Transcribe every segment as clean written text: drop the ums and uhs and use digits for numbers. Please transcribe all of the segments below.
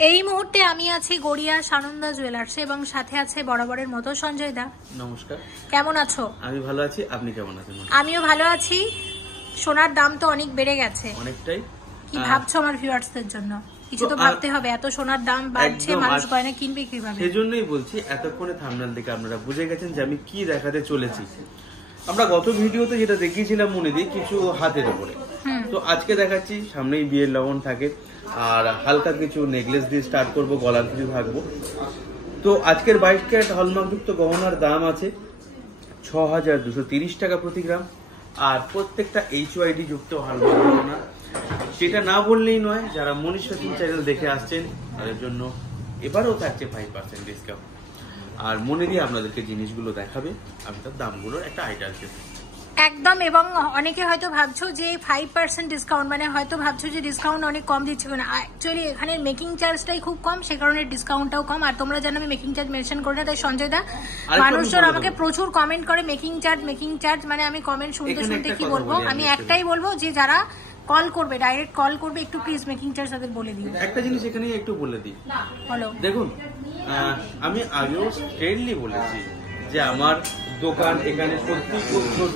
এই মুহূর্তে আমি আছি গড়িয়া সানন্দা জুয়েলার্সে এবং সাথে আছে বরাবরের মতো সঞ্জয় দা। নমস্কার, কেমন আছো? আমি ভালো আছি, আপনি কেমন আছেন? আমিও ভালো আছি। সোনার দাম তো অনেক বেড়ে গেছে, অনেকটাই। কি ভাবছো আমার ভিউয়ার্সদের জন্য? কিছু তো ভাবতে হবে, এত সোনার দাম বাড়ছে, মানুষ গয়না কিনবে কিভাবে? সেজন্যই বলছি, এতক্ষণে থাম্বনেল দেখে আপনারা বুঝে গেছেন যে আমি কি দেখাতে চলেছি। আমরা গত ভিডিওতে যেটা দেখিয়েছিলাম মনে দিই কিছু হাতের উপরে, তো আজকে দেখাচ্ছি সামনেই বিয়ের লগন থাকে আর হালকা কিছু নেকলেস দিয়ে স্টার্ট করব, গলার কিছু থাকবো। তো আজকের 22 ক্যারেট হলমার্কযুক্ত গহনার দাম আছে 6230 টাকা প্রতি গ্রাম। আর প্রত্যেকটা HYD যুক্ত হলমার্ক গহনা, সেটা না বললেই নয়, যারা মনীষ ফ্যাশন চ্যানেল দেখে আসছেন তাদের জন্য এবারও থাকছে 5% ডিসকাউন্ট। আর মনে দিয়ে আপনাদেরকে জিনিসগুলো দেখাবে, আমি তার দামগুলোর একটা আইডিয়া দেবো একদম। এবং অনেকে হয়তো ভাবছো যে 5% ডিসকাউন্ট, মানে হয়তো ভাবছো যে ডিসকাউন্ট অনেক কম দিচ্ছে কেন। অ্যাকচুয়ালি এখানে মেকিং চার্জটাই খুব কম, সে কারণে ডিসকাউন্টটাও কম। আর তোমরা জানো আমি মেকিং চার্জ মেনশন করি না, তাই সঞ্জয় দা মানুষজন আমাকে প্রচুর কমেন্ট করে মেকিং চার্জ, মানে আমি কমেন্ট শুনতে শুনতে কি বলবো, আমি একটাই বলবো যে যারা কল করবে, ডাইরেক্ট কল করবে, একটু প্লিজ মেকিং চার্জ তাদের বলে দিও। একটা জিনিস এখানে একটু বলে দিই, বলো। দেখুন, আমি আগেও স্ট্রেটলি বলেছি যে আমার দোকান এখানে সত্যি খুব ছোট,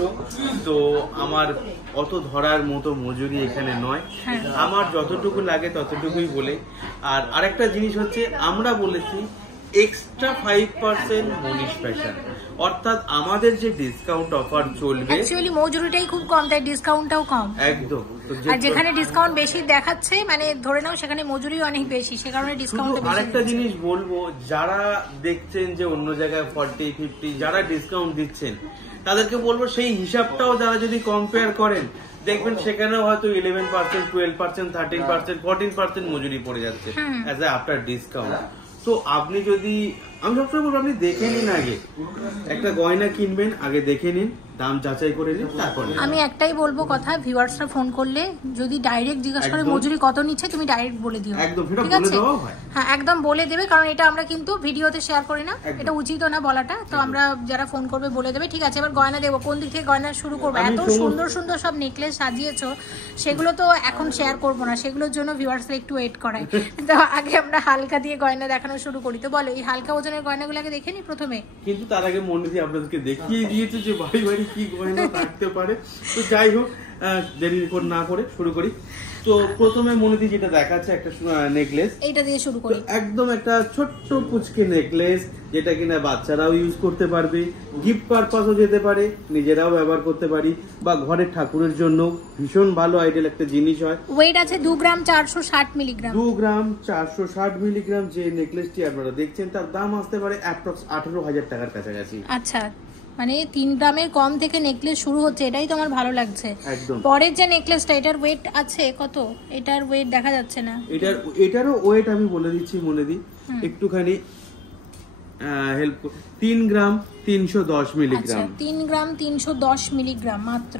তো আমার অত ধরার মতো মজুরি এখানে নয়, আমার যতটুকু লাগে ততটুকুই বলে। আর আরেকটা জিনিস হচ্ছে, আমরা বলেছি এক্সট্রা 5% মনীষ ফ্যাশন, অর্থাৎ আমাদের যে ডিসকাউন্ট অফার চলবে, অ্যাকচুয়ালি মজুরিটাই খুব কম, তাই ডিসকাউন্টটাও কম একদম। আর যেখানে ডিসকাউন্ট বেশি দেখাচ্ছে, মানে ধরে নাও সেখানে মজুরি অনেক বেশি, সে কারণে ডিসকাউন্ট বেশি। আরেকটা জিনিস বলবো, যারা দেখছেন যে অন্য জায়গায় 40-50 যারা ডিসকাউন্ট দিচ্ছেন, তাদেরকে বলবো সেই হিসাবটাও যারা যদি কম্পেয়ার করেন, দেখবেন সেখানেও হয়তো 11%, 12%, 13%, 14% মজুরি পড়ে যাচ্ছে অ্যাজ এ আফটার ডিসকাউন্ট। তো আপনি যদি, আমি সবসময় বলবো, আপনি দেখে নিন, আগে একটা গয়না কিনবেন, আগে দেখে নিন, দাম যাচাই করে নিন, তারপর। আমি একটাই বলবো কথা, ভিউয়ার্সরা ফোন করলে যদি ডাইরেক্ট জিজ্ঞাসা করে মজুরি কত নিচ্ছে, তুমি ডাইরেক্ট বলে দিও, একদম, ঠিক আছে? হ্যাঁ, একদম বলে দেবে, কারণ এটা আমরা কিন্তু ভিডিওতে শেয়ার করি না, এটা উচিত না বলাটা। তো আমরা যারা ফোন করবে বলে দেবে, ঠিক আছে? এবার গয়না দেবো, কোন দিক থেকে গয়না শুরু করবো? এত সুন্দর সুন্দর সব নেকলেস সাজিয়েছো, সেগুলো তো এখন শেয়ার করবো না, সেগুলোর জন্য ভিউয়ার্সরা একটু ওয়েট করায়। তো আগে আমরা হালকা দিয়ে গয়না দেখানো শুরু করি। তো বলো, এই হালকা ওজনের গয়নাগুলোকে দেখে নি প্রথমে, কিন্তু তার আগে মনে দিয়ে আপনাদেরকে দেখিয়ে দিয়েছে যে ভাই ভাই কি গয়না থাকতে পারে। তো যাই হোক, দেরি না করে শুরু করি। তো প্রথমে মনে দিয়ে যেটা দেখাচ্ছে একটা নেকলেস, এইটা দিয়ে শুরু করি। একদম একটা ছোট্ট পুচকে নেকলেস, যেটা কিনা বাচ্চারাও ইউজ করতে পারবে, গিফট পারপাসও যেতে পারে, নিজেরাও ব্যবহার করতে পারি, বা ঘরের ঠাকুরের জন্য ভীষণ ভালো আইডিয়াল একটা জিনিস হয়। ওয়েট আছে 2 গ্রাম 460 মিলিগ্রাম। 2 গ্রাম 460 মিলিগ্রাম যে নেকলেসটি আপনারা দেখছেন, তার দাম আসতে পারে অ্যাপ্রক্স 18,000 টাকার কাছাকাছি। আচ্ছা, মানে 3 গ্রামের কম থেকে নেকলেস শুরু হচ্ছে, এটাই তো আমার ভালো লাগছে। একদম। পরের যে নেকলেসটা, এটার ওয়েট আছে কত? এটার ওয়েট দেখা যাচ্ছে না। এটারও ওয়েট আমি বলে দিচ্ছি, মনে দিই একটুখানি হেল্প। 3 গ্রাম 310 মিলিগ্রাম। 3 গ্রাম 310 মিলিগ্রাম মাত্র।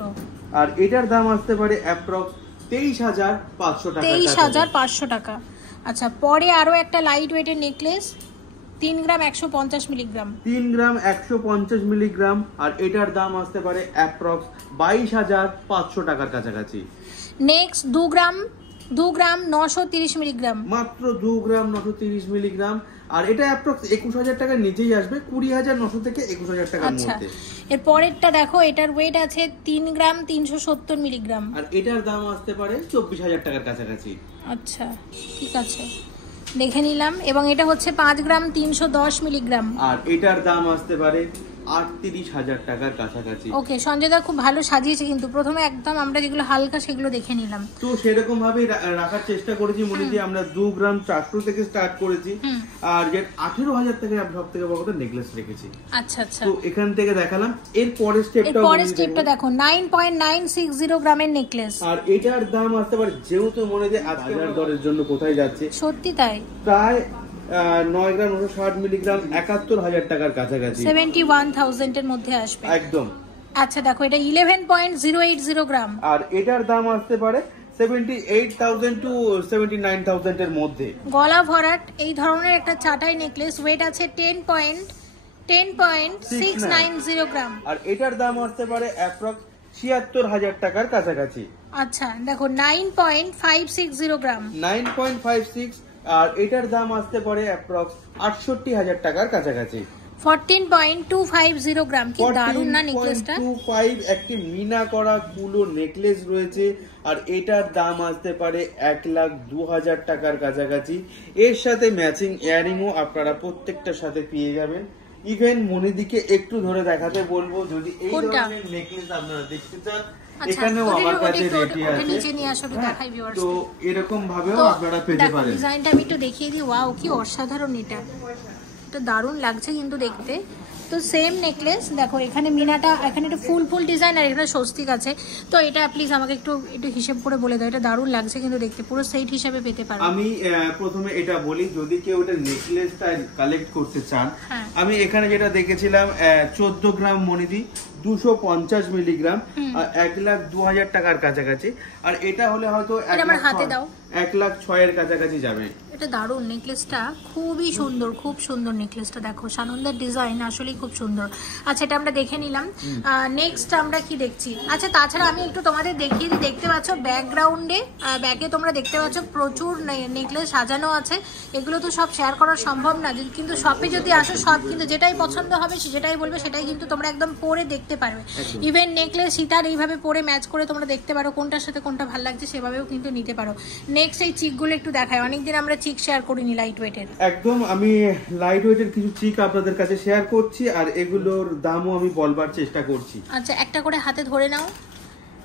আর এটার দাম আসতে পারে অ্যাপ্রক্স 23,500 টাকা। 23,500 টাকা। আচ্ছা, পরে আরো একটা লাইট ওয়েটের নেকলেস, 3 গ্রাম 150 মিলিগ্রাম। 3 গ্রাম 150 মিলিগ্রাম, আর এটার দাম আসতে পারে অ্যাপ্রক্স 22,500 টাকার কাছাকাছি। নেক্সট 2 গ্রাম 930 মিলিগ্রাম। মাত্র 2 গ্রাম 930 মিলিগ্রাম, আর এটা অ্যাপ্রক্স 21,000 টাকার নিচেই আসবে, 20,900 থেকে 21,000 টাকার মধ্যে। এর পরেরটা দেখো, এটার ওয়েট আছে 3 গ্রাম 370 মিলিগ্রাম, আর এটার দাম আসতে পারে 24,000 টাকার কাছাকাছি। আচ্ছা, ঠিক আছে, দেখে নিলাম। এবং এটা হচ্ছে 5 গ্রাম 310 মিলিগ্রাম, আর এটার দাম আসতে পারে 38,000 টাকার কাছাকাছি। ওকে, সঞ্জয় দা খুব ভালো সাজিয়েছে, কিন্তু প্রথমে একদম আমরা যেগুলো হালকা সেগুলো দেখে নিলাম। তো সেরকম ভাবে রাখার চেষ্টা করেছি মনে দিয়ে, আমরা 2 গ্রাম 400 থেকে স্টার্ট করেছি, আর যে 18,000 থেকে আমি সব থেকে বড় কথা নেকলেস রেখেছি। আচ্ছা আচ্ছা, তো এখান থেকে দেখালাম। এর পরের স্টেপটা দেখো, 9.960 গ্রামের নেকলেস, আর এটার দাম আসতে পারে, যেহেতু মনে দিয়ে আজকে দরের জন্য কোথায় যাচ্ছে, সত্যি তাই, প্রায় 9 গ্রাম 960 মিলিগ্রাম 71,000 টাকার কাছাকাছি, 71,000 এর মধ্যে আসবে একদম। আচ্ছা দেখো, এটা 11.080 গ্রাম, আর এটার দাম আসতে পারে 78,000 টু 79,000 এর মধ্যে। গলা ভরাট এই ধরনের একটা চাটাই নেকলেস, ওয়েট আছে 10.690 গ্রাম, আর এটার দাম আসতে পারে অ্যাপ্রক্স 76,000 টাকার কাছাকাছি। আচ্ছা দেখো, 9.560 গ্রাম, 9.56 আর এটার দাম আসতে পারে অ্যাপ্রক্স 68,000 টাকার কাছাকাছি। 14.250 গ্রাম, কি দারুণ না নেকলেসটা। 14.25 একটি মিনা করা কুলো নেকলেস রয়েছে, আর এটার দাম আসতে পারে 1,02,000 টাকার কাছাকাছি। এর সাথে ম্যাচিং ইয়ারিংও আপনারা প্রত্যেকটার সাথে পেয়ে যাবেন। ইভেন মনিদিকে একটু ধরে দেখাতে বলবো, যদি এই ধরনের নেকলেস আপনারা দেখতে চান এখানেও আমার কাছে রেডি আছে, নিচে নিয়ে আসো দেখাই ভিউয়ার্স। তো এরকম ভাবেও আপনারা পেতে পারেন। ডিজাইনটা আমি একটু দেখিয়ে দিই। ওয়াও, কি অসাধারণ এটা, এটা দারুণ লাগছে কিন্তু দেখতে। তো সেম নেকলেস দেখো, এখানে মিনাটা, এখানে একটা ফুল ফুল ডিজাইন, আর এখানে স্বস্তিক আছে। তো এটা প্লিজ আমাকে একটু হিসেব করে বলে দাও, এটা দারুণ লাগছে কিন্তু দেখতে, পুরো সেট হিসেবে পেতে পারো। আমি প্রথমে এটা বলি, যদি কেউ এটা নেকলেসটা কালেক্ট করতে চান, আমি এখানে যেটা দেখেছিলাম 14 গ্রাম মনিদি, 250 মিলিগ্রাম, আর 1,02,000 টাকার কাছাকাছি। আর এটা হলে হয়তো 1,06,000 এর কাছাকাছি যাবে। এটা দারুণ নেকলেসটা, খুবই সুন্দর, খুব সুন্দর নেকলেসটা। দেখো সানন্দার ডিজাইন আসলেই খুব সুন্দর। আচ্ছা, এটা আমরা দেখে নিলাম। নেক্সট আমরা কি দেখছি? আচ্ছা, তাছাড়া আমি একটু তোমাদের দেখিয়ে দিই। দেখতে পাচ্ছ ব্যাকগ্রাউন্ডে, ব্যাগে তোমরা দেখতে পাচ্ছ প্রচুর নেকলেস সাজানো আছে। এগুলো তো সব শেয়ার করা সম্ভব না, কিন্তু শপে যদি আসো সব কিন্তু যেটাই পছন্দ হবে যেটাই বলবে সেটাই কিন্তু তোমরা একদম পরে দেখতে পারবে। ইভেন নেকলেস সীতার এইভাবে পরে ম্যাচ করে তোমরা দেখতে পারো কোনটার সাথে কোনটা ভালো লাগছে, সেভাবেও কিন্তু নিতে পারো। নেক্সট এই চিকগুলো একটু দেখায়, অনেকদিন আমরা চিক শেয়ার করিনি লাইট ওয়েটের। একদম, আমি লাইট ওয়েটের কিছু চিক আপনাদের কাছে শেয়ার করছি, আর এগুলোর দামও আমি বলবার চেষ্টা করছি। আচ্ছা, একটা করে হাতে ধরে নাও।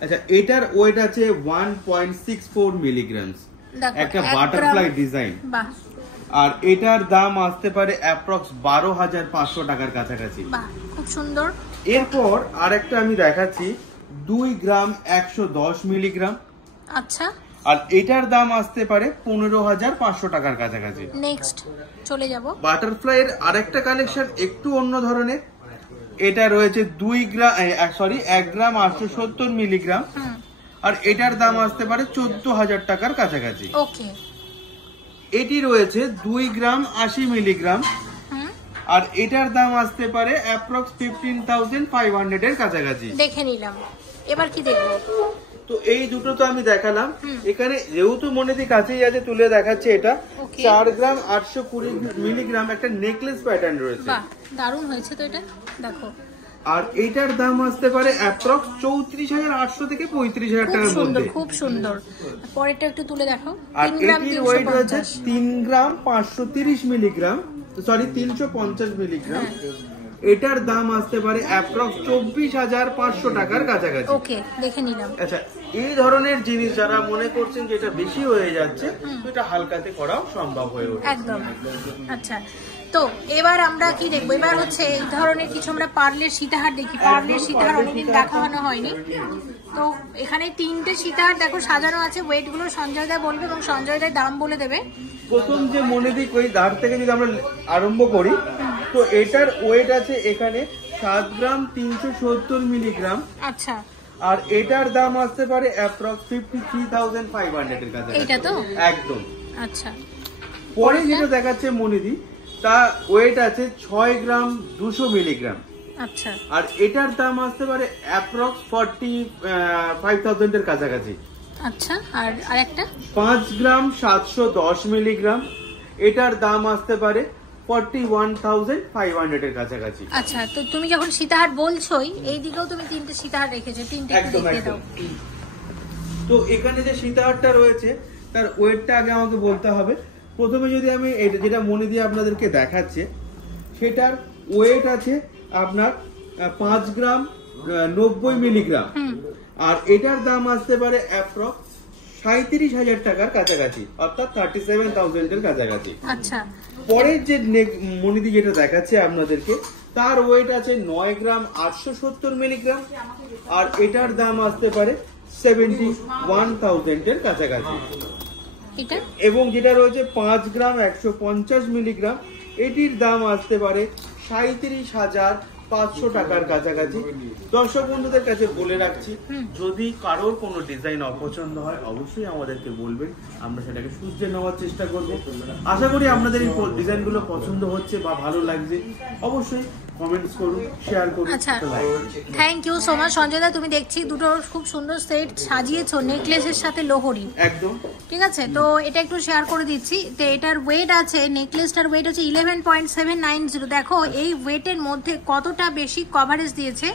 আচ্ছা, এটার ওয়েট আছে 1.64 মিলিগ্রাম, একটা বাটারফ্লাই ডিজাইন। বাহ। আর এটার দাম আসতে পারে অ্যাপ্রক্স 12,500 টাকার কাছাকাছি। বাহ, খুব সুন্দর। এরপর আরেকটা আমি দেখাচ্ছি 2 গ্রাম 110 মিলিগ্রাম। আচ্ছা, আর এটার দাম আসতে পারে 15,500 টাকার কাছাকাছি। নেক্সট চলে যাব। বাটারফ্লাই এর আরেকটা কালেকশন একটু অন্য ধরনের। এটা রয়েছে 1 গ্রাম 870 মিলিগ্রাম, আর এটার দাম আসতে পারে 14,000 টাকার কাছাকাছি। ওকে। এটি রয়েছে 2 গ্রাম 80 মিলিগ্রাম, আর এটার দাম আসতে পারে অ্যাপ্রক্স 15,500 এর কাছাকাছি। দেখে নিলাম, এবার কি দেখবো? তো এই দুটো তো আমি দেখালাম। এখানে যেহেতু মনেদি কাছেই আছে, তুলে দেখাচ্ছে এটা 4 গ্রাম 820 মিলিগ্রাম একটা নেকলেস প্যাটার্ন রয়েছে। বাহ, দারুণ হয়েছে তো এটা, দেখো। আর এটার দাম আসতে পারে অ্যাপ্রক্স 34,800 থেকে 35,000 টাকার মধ্যে। খুব সুন্দর। পরেরটা একটু তুলে দেখো। আর এটির ওয়েট হচ্ছে 3 গ্রাম 530 মিলিগ্রাম, সরি 350 মিলিগ্রাম। এটার দাম আসতে পারে অ্যাপ্রক্স 24,500 টাকার কাছাকাছি। ওকে, দেখে নিলাম। আচ্ছা, এই ধরনের জিনিস যারা মনে করছেন যে এটা বেশি হয়ে যাচ্ছে, এটা হালকাতে করাও সম্ভব হয়ে ওঠে একদম। আচ্ছা, তো এবার আমরা কি দেখবো? এবার হচ্ছে এই ধরনের কিছু আমরা পার্লের সীতাহার দেখি। পার্লের সীতাহার অনেকদিন দেখানো হয়নি। তো এখানে 3টে সীতাহার দেখো সাজানো আছে। ওয়েট গুলো সঞ্জয় দা বলবে এবং সঞ্জয় দা দাম বলে দেবে। প্রথম যে মনে দিক ওই ধার থেকে যদি আমরা আরম্ভ করি, তো এটার ওয়েট আছে এখানে 7 গ্রাম 370 মিলিগ্রাম। আচ্ছা, আর এটার দাম আসতে পারে অ্যাপ্রক্স 53,500 এর কাছে। এটা তো একদম। আচ্ছা, পরে যেটা দেখাচ্ছে মনিদি, তা ওয়েট আছে 6 গ্রাম 200 মিলিগ্রাম। আচ্ছা, আর এটার দাম আসতে পারে অ্যাপ্রক্স 45,000 এর কাছাকাছি। আচ্ছা, আর আরেকটা 5 গ্রাম 710 মিলিগ্রাম, এটার দাম আসতে পারে 41,500 এর কাছাকাছি। আচ্ছা, তো তুমি যখন সীতাহার বলছোই, এই দিকেও তুমি 3টে সীতাহার রেখেছো, 3টে দেখিয়ে দাও। তো এখানে যে সীতাহারটা রয়েছে তার ওয়েটটা আগে আমাকে বলতে হবে। প্রথমে যদি আমি এটা যেটা মনে দিয়ে আপনাদেরকে দেখাচ্ছে, সেটার ওয়েট আছে আপনার 5 গ্রাম 90 মিলিগ্রাম, আর এটার দাম আসতে পারে অ্যাপ্রক্স 37,000 টাকার কাছাকাছি, অর্থাৎ 37,000 এর কাছাকাছি। আচ্ছা, পরের যে মনিদি যেটা দেখাচ্ছে আপনাদেরকে, তার ওয়েট আছে 9 গ্রাম 870 মিলিগ্রাম, আর এটার দাম আসতে পারে 71,000 এর কাছাকাছি। এবং যেটা রয়েছে 5 গ্রাম 150 মিলিগ্রাম, এটির দাম আসতে পারে 37,500 500 টাকার কাছাকাছি। দর্শক বন্ধুদের কাছে বলে রাখছি, যদি কারোর কোনো ডিজাইন অপছন্দ হয় অবশ্যই আমাদেরকে বলবেন, আমরা সেটাকে শুধরে নেওয়ার চেষ্টা করব। আশা করি আপনাদের এই ডিজাইনগুলো পছন্দ হচ্ছে বা ভালো লাগছে, অবশ্যই কমেন্টস করুন, শেয়ার করুন। আচ্ছা, thank you so much Sanjay da. তুমি দেখছি দুটো খুব সুন্দর সেট সাজিয়েছো নেকলেসের সাথে লোহরি, একদম ঠিক আছে। তো এটা একটু শেয়ার করে দিচ্ছি। তো এটার ওয়েট আছে, নেকলেসটার ওয়েট হচ্ছে 11.790। দেখো এই ওয়েটের মধ্যে কতটা বেশি কভারেজ দিয়েছে।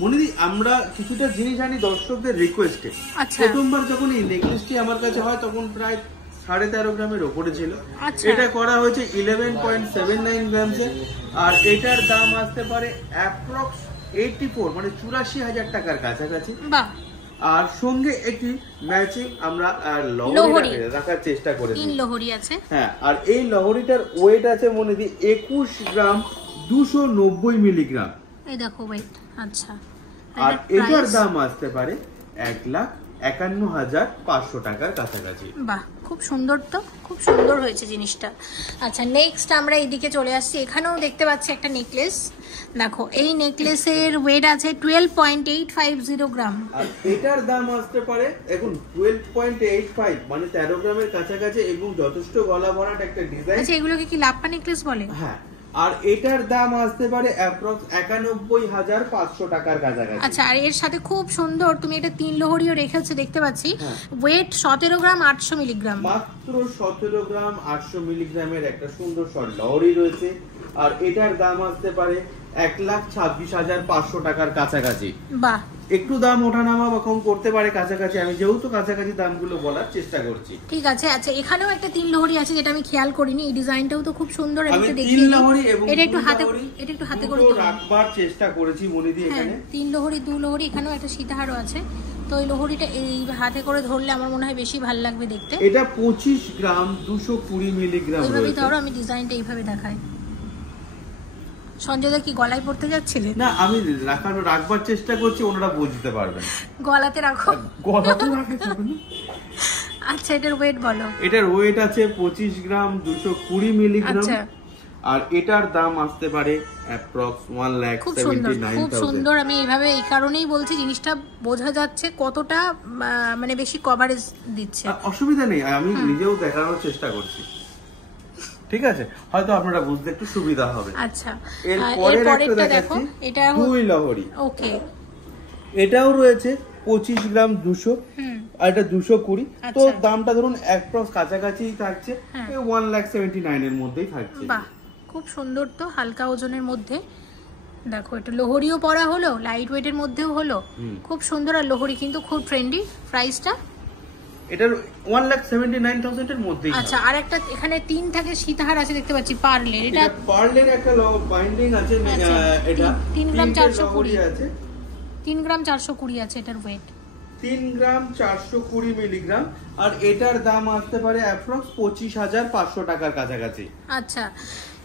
মনিদি, আমরা কিছুটা জিনিস জানি দর্শকদের রিকোয়েস্টে। আচ্ছা, প্রথমবার যখন এই নেকলেসটি আমার কাছে হয় তখন প্রায় 13.5 গ্রামের ওপরে ছিল। এটা করা হয়েছে 11.79 গ্রামসে, আর এটার দাম আসতে পারে অ্যাপ্রক্স 84 মানে 84,000 টাকার কাছাকাছি। বাহ। আর সঙ্গে একটি ম্যাচিং আমরা লোহরি রাখার চেষ্টা করেছি। 3 লোহরি আছে। হ্যাঁ, আর এই লোহরিটার ওয়েট আছে মনিদি 21 গ্রাম 290 মিলিগ্রাম। এই দেখো ওয়েট। আচ্ছা, আর এটার দাম আসতে পারে 1,51,500 টাকার কাছাকাছি। বাহ, খুব সুন্দর, তো খুব সুন্দর হয়েছে জিনিসটা। আচ্ছা, নেক্সট আমরা এইদিকে চলে আসছি। এখানেও দেখতে পাচ্ছি একটা নেকলেস। দেখো এই নেকলেসের ওয়েট আছে 12.850 গ্রাম। আর এটার দাম আসতে পারে এখন 12.85 মানে 13 গ্রামের কাছাকাছি, এবং যথেষ্ট গলা ভরাট একটা ডিজাইন। আচ্ছা, এগুলোকে কি লাপ্পা নেকলেস বলে? হ্যাঁ, আর এটার দাম আসতে পারে অ্যাপ্রক্স 91,500 টাকার কাছাকাছি। আচ্ছা, আর এর সাথে খুব সুন্দর তুমি এটা 3 লোহরিও রেখেছো দেখতে পাচ্ছি। ওয়েট 17 গ্রাম 800 মিলিগ্রাম। মাত্র 17 গ্রাম 800 মিলিগ্রামের একটা সুন্দর শর্ট লোহরি রয়েছে, আর এটার দাম আসতে পারে 1,26,500 টাকার কাছাকাছি। বাহ, একটু দাম ওঠানামা বা কম করতে পারে কাছাকাছি, আমি যেহেতু কাছাকাছি দামগুলো বলার চেষ্টা করছি। ঠিক আছে। আচ্ছা, এখানেও একটা 3 লোহরি আছে যেটা আমি খেয়াল করিনি। এই ডিজাইনটাও তো খুব সুন্দর। আমি 3 লোহরি এবং এটা একটু হাতে করে রাখবার চেষ্টা করেছি মনিদি। এখানে 3 লোহরি 2 লোহরি, এখানেও একটা সীতাহারও আছে। তো এই লোহরিটা এই হাতে করে ধরলে আমার মনে হয় বেশি ভালো লাগবে দেখতে। এটা 25 গ্রাম 220 মিলিগ্রাম রয়েছে। এইভাবে ধরো, আমি ডিজাইনটা এইভাবে দেখাই। সঞ্জয় দা কি গলায় পড়তে যাচ্ছিলেন? না, আমি রাখবার চেষ্টা করছি, ওনারা বুঝতে পারবেন। গলাতে রাখো। গলাতে রাখা যাবে না। আচ্ছা, এটার ওয়েট বলো। এটার ওয়েট আছে 25 গ্রাম 220 মিলিগ্রাম। আচ্ছা, আর এটার দাম আসতে পারে অ্যাপ্রক্স 1,79,000। খুব সুন্দর। আমি এইভাবে এই কারণেই বলছি, জিনিসটা বোঝা যাচ্ছে কতটা মানে বেশি কভারেজ দিচ্ছে। অসুবিধা নেই, আমি নিজেও দেখানোর চেষ্টা করছি, ঠিক আছে? হয়তো আপনারা বুঝতে একটু সুবিধা হবে। আচ্ছা, এরপরের একটা দেখাচ্ছি, এটা 2 লোহরি। ওকে, এটাও রয়েছে 25 গ্রাম 200, আর এটা 220। তো দামটা ধরুন অ্যাপ্রক্স কাছাকাছি থাকছে, 1,79,000 এর মধ্যেই থাকছে। বাহ, খুব সুন্দর, তো হালকা ওজনের মধ্যে। দেখো এটা লোহরিও পরা হলো, লাইট ওয়েটের মধ্যেও হলো, খুব সুন্দর। আর লোহরি কিন্তু খুব ট্রেন্ডি। প্রাইসটা এটার 1,79,000 এর মধ্যেই। আচ্ছা, আর একটা এখানে 3 থাকে সীতাহার আছে দেখতে পাচ্ছি পার্লের। এটা পার্লের একটা বাইন্ডিং আছে। এটা 3 গ্রাম 420 আছে। 3 গ্রাম 420 আছে এটার ওয়েট। 3 গ্রাম 420 মিলিগ্রাম। আর এটার দাম আসতে পারে অ্যাপ্রক্স 25,500 টাকার কাছাকাছি। আচ্ছা,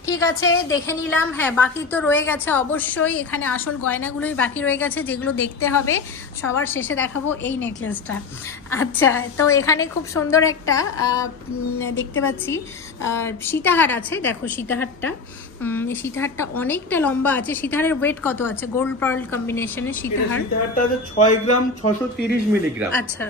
ঠিক আছে, দেখে নিলাম। হ্যাঁ, বাকি তো রয়ে গেছে অবশ্যই। এখানে আসল গয়নাগুলোই বাকি রয়ে গেছে, যেগুলো দেখতে হবে। সবার শেষে দেখাবো এই নেকলেসটা। আচ্ছা, তো এখানে খুব সুন্দর একটা দেখতে পাচ্ছি সীতাহার আছে। দেখো সীতাহারটা, সীতাহারটা অনেকটা লম্বা আছে। সীতাহারের ওয়েট কত আছে? গোল্ড পার্ল কম্বিনেশনের সীতাহার। সীতাহারটা আছে 6 গ্রাম 630 মিলিগ্রাম। আচ্ছা,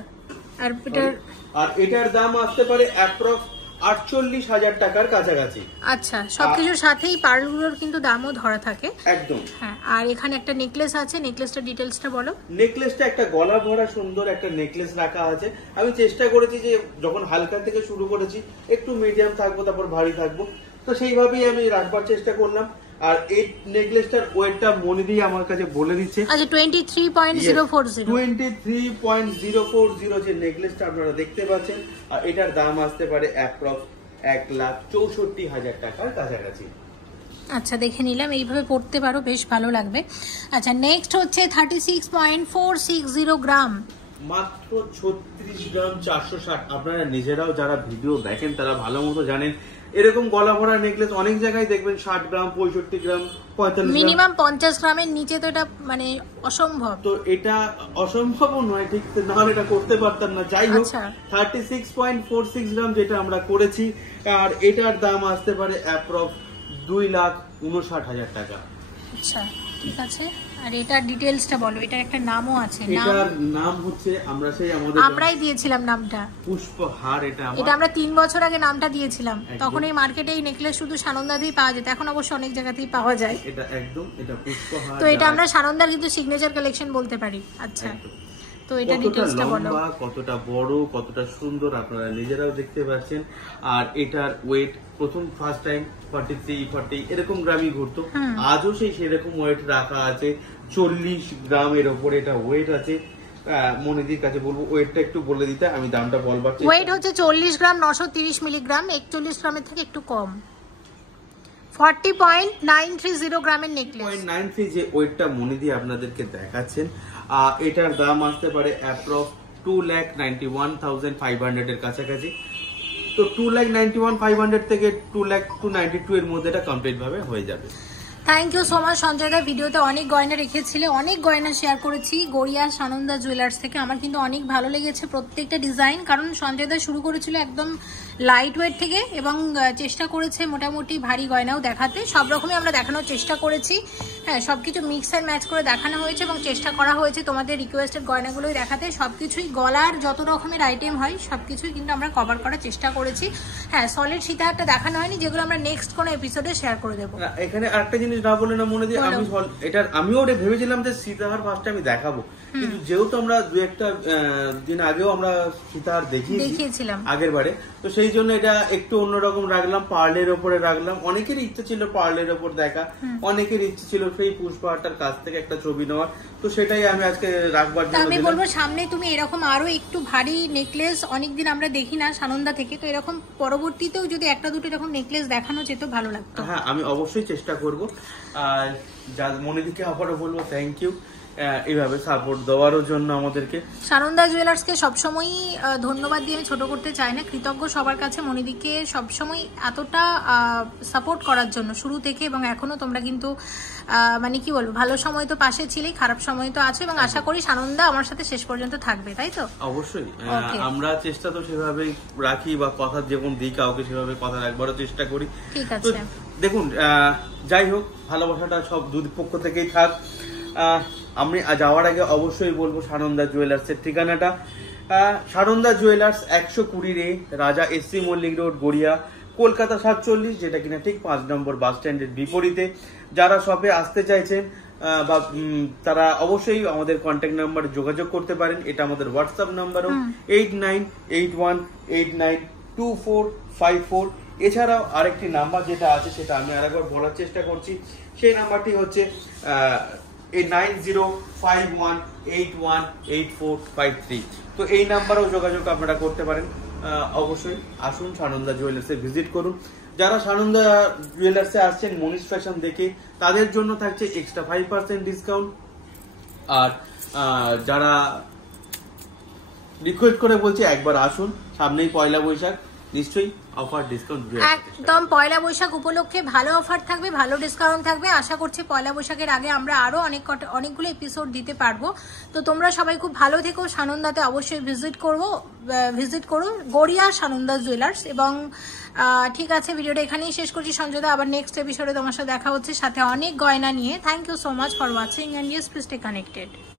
আর এটার দাম আসতে পারে অ্যাপ্রক্স 48,000 টাকার কাছাকাছি। আচ্ছা, সবকিছুর সাথেই পার্লগুলোর কিন্তু দামও ধরা থাকে। একদম। হ্যাঁ, আর এখানে একটা নেকলেস আছে। নেকলেসটা ডিটেইলসটা বলো। নেকলেসটা একটা গলা ভরা সুন্দর একটা নেকলেস রাখা আছে। আমি চেষ্টা করেছি যে যখন হালকা থেকে শুরু করেছি একটু মিডিয়াম থাকবো, তারপর ভারী থাকবো, তো সেইভাবেই আমি রাখবার চেষ্টা করলাম। আর এই নেকলেসটার ওয়েটটা মনিদি আমার কাছে বলে দিচ্ছে। আচ্ছা, 23.040। 23.040 যে নেকলেসটা আপনারা দেখতে পাচ্ছেন। আর এটার দাম আসতে পারে অ্যাপ্রক্স 1,64,000 টাকার কাছাকাছি। আচ্ছা, দেখে নিলাম। এইভাবে পড়তে পারো, বেশ ভালো লাগবে। আচ্ছা, নেক্সট হচ্ছে 36.460 গ্রাম। মাত্র 36 গ্রাম 460। আপনারা নিজেরাও যারা ভিডিও দেখেন তারা ভালো মতো জানেন, এরকম গলা ভরা নেকলেস অনেক জায়গায় দেখবেন 60 গ্রাম 65 গ্রাম 45 মিনিমাম 50 গ্রামের নিচে তো এটা মানে অসম্ভব। তো এটা অসম্ভব নয়, ঠিক না হলে এটা করতে পারতাম না। যাই হোক, 36.46 গ্রাম যেটা আমরা করেছি। আর এটার দাম আসতে পারে অ্যাপ্রক্স 2,59,000 টাকা। আচ্ছা ঠিক আছে। আর এটার ডিটেইলসটা বলো, এটার একটা নামও আছে। এটার নাম হচ্ছে আমরাই দিয়েছিলাম নামটা, পুষ্পহার। এটা আমরা 3 বছর আগে নামটা দিয়েছিলাম, তখন এই মার্কেটে এই নেকলেস শুধু সানন্দাতেই পাওয়া যেত, এখন অবশ্য অনেক জায়গাতেই পাওয়া যায়। এটা একদম এটা পুষ্পহার, তো এটা আমরা সানন্দার কিন্তু সিগনেচার কালেকশন বলতে পারি। আচ্ছা তো এটা ডিটেইলসটা বলো, কতটা বড় কতটা সুন্দর আপনারা নিজেরাও দেখতে পাচ্ছেন। আর এটার ওয়েট প্রথম ফার্স্ট টাইম 43-40 এরকম গ্রামই ঘুরতো, আজও সেরকম ওয়েট রাখা আছে। 40 গ্রামের ওপরে এটা ওয়েট আছে। মনিদির কাছে বলবো ওয়েটটা একটু বলে দিতে, আমি দামটা বলবার। ওয়েট হচ্ছে 40 গ্রাম 930 মিলিগ্রাম, 41 গ্রামের থেকে একটু কম। 40.930 গ্রামের নেকলেস। 0.93 যে ওয়েটটা মনিদি আপনাদেরকে দেখাচ্ছেন, এটার দাম আসতে পারে অ্যাপ্রক্স 2,91,500 এর কাছাকাছি। তো 2,91,500 থেকে 2,92 এর মধ্যে এটা কমপ্লিট ভাবে হয়ে যাবে। Thank you so much Sanjay da, ভিডিওতে অনেক গয়না রেখেছিলে, অনেক গয়না শেয়ার করেছি গড়িয়া সানন্দা জুয়েলার্স থেকে। আমার কিন্তু অনেক ভালো লেগেছে প্রত্যেকটা ডিজাইন, কারণ সঞ্জয় দা শুরু করেছিল একদম লাইট ওয়েট থেকে এবং চেষ্টা করেছে মোটামুটি ভারী গয়নাও দেখাতে। সব রকমই আমরা দেখানোর চেষ্টা করেছি, হ্যাঁ সবকিছু মিক্স অ্যান্ড ম্যাচ করে দেখানো হয়েছে এবং চেষ্টা করা হয়েছে তোমাদের রিকোয়েস্টেড গয়নাগুলোই দেখাতে। সবকিছুই গলার যত রকমের আইটেম হয় সবকিছুই কিন্তু আমরা কভার করার চেষ্টা করেছি। হ্যাঁ সলিড সীতাহারটা দেখানো হয়নি, যেগুলো আমরা নেক্সট কোনো এপিসোডে শেয়ার করে দেবো। এখানে আরেকটা জিনিস না বলে না মনে দিয়ে, আমিও ওটা ভেবেছিলাম যে সীতাহার ফার্স্টে আমি দেখাবো, কিন্তু যেহেতু আমরা 2-1 দিন আগেও আমরা সীতাহার দেখিয়েছিলাম আগের বারে, তো সেই জন্য এটা একটু অন্যরকম রাখলাম, পার্লের ওপরে রাখলাম। অনেকের ইচ্ছে ছিল পার্লের ওপর দেখা, অনেকের ইচ্ছে ছিল সেই পুষ্পহারটার কাছ থেকে একটা ছবি নেওয়ার, তো সেটাই আমি আজকে রাখবার জন্য। আমি বলবো সামনে তুমি এরকম আরো একটু ভারী নেকলেস অনেকদিন আমরা দেখি না সানন্দা থেকে, তো এরকম পরবর্তীতেও যদি 1-2 এরকম নেকলেস দেখানো যেত ভালো লাগতো। হ্যাঁ আমি অবশ্যই চেষ্টা করবো। আর মনিদিকে আবারও বলবো থ্যাংক ইউ এইভাবে সাপোর্ট দেওয়ার জন্য আমাদেরকে। সানন্দা জুয়েলার্সকে সবসময়ই ধন্যবাদ দিয়ে আমি ছোট করতে চাই না, কৃতজ্ঞ সবার কাছে মনিদিকে সবসময় এতটা সাপোর্ট করার জন্য শুরু থেকে, এবং এখনো তোমরা কিন্তু মানে কি বলবো ভালো সময় তো পাশে ছিলেই, খারাপ সময় তো আছে, এবং আশা করি সানন্দা আমার সাথে শেষ পর্যন্ত থাকবে, তাই তো? অবশ্যই আমরা চেষ্টা তো সেভাবেই রাখি, বা কথা যেমন দিই কাউকে সেভাবে কথা রাখবারও চেষ্টা করি। ঠিক আছে দেখুন, যাই হোক ভালোবাসাটা সব দুই পক্ষ থেকেই থাক। আমি যাওয়ার আগে অবশ্যই বলবো সানন্দা জুয়েলার্সের ঠিকানাটা, সানন্দা জুয়েলার্স 120 রাজা এসসি মল্লিক রোড, গড়িয়া, কলকাতা 47, যেটা কিনা ঠিক 5 নম্বর বাস স্ট্যান্ডের বিপরীতে। যারা শপে আসতে চাইছেন বা তারা অবশ্যই আমাদের কন্ট্যাক্ট নাম্বারে যোগাযোগ করতে পারেন। এটা আমাদের হোয়াটসঅ্যাপ নাম্বারও 8981892454। এছাড়াও আরেকটি নাম্বার যেটা আছে সেটা আমি আরেকবার বলার চেষ্টা করছি, সেই নাম্বারটি হচ্ছে 9051818453। তো এই নাম্বারেও যোগাযোগ আপনারা করতে পারেন। অবশ্যই আসুন সানন্দা জুয়েলার্সে ভিজিট করুন। যারা সানন্দা জুয়েলার্সে আসছেন মনীষ ফ্যাশন দেখে, তাদের জন্য থাকছে এক্সট্রা 5% ডিসকাউন্ট। আর যারা রিকোয়েস্ট করে বলছে একবার আসুন, সামনেই পয়লা বৈশাখ, নিশ্চয়ই অফার ডিসকাউন্ট একদম পয়লা বৈশাখ উপলক্ষে ভালো অফার থাকবে, ভালো ডিসকাউন্ট থাকবে। আশা করছি পয়লা বৈশাখের আগে আমরা আরো অনেকগুলো এপিসোড দিতে পারবো। তো তোমরা সবাই খুব ভালো থেকো, সানন্দাতে অবশ্যই ভিজিট করুন গড়িয়া সানন্দা জুয়েলার্স। এবং ঠিক আছে, ভিডিওটা এখানেই শেষ করছি সঞ্জয় দা, আবার নেক্সট এপিসোডে তোমার সাথে দেখা হচ্ছে সাথে অনেক গয়না নিয়ে। Thank you so much for watching and yes please stay connected.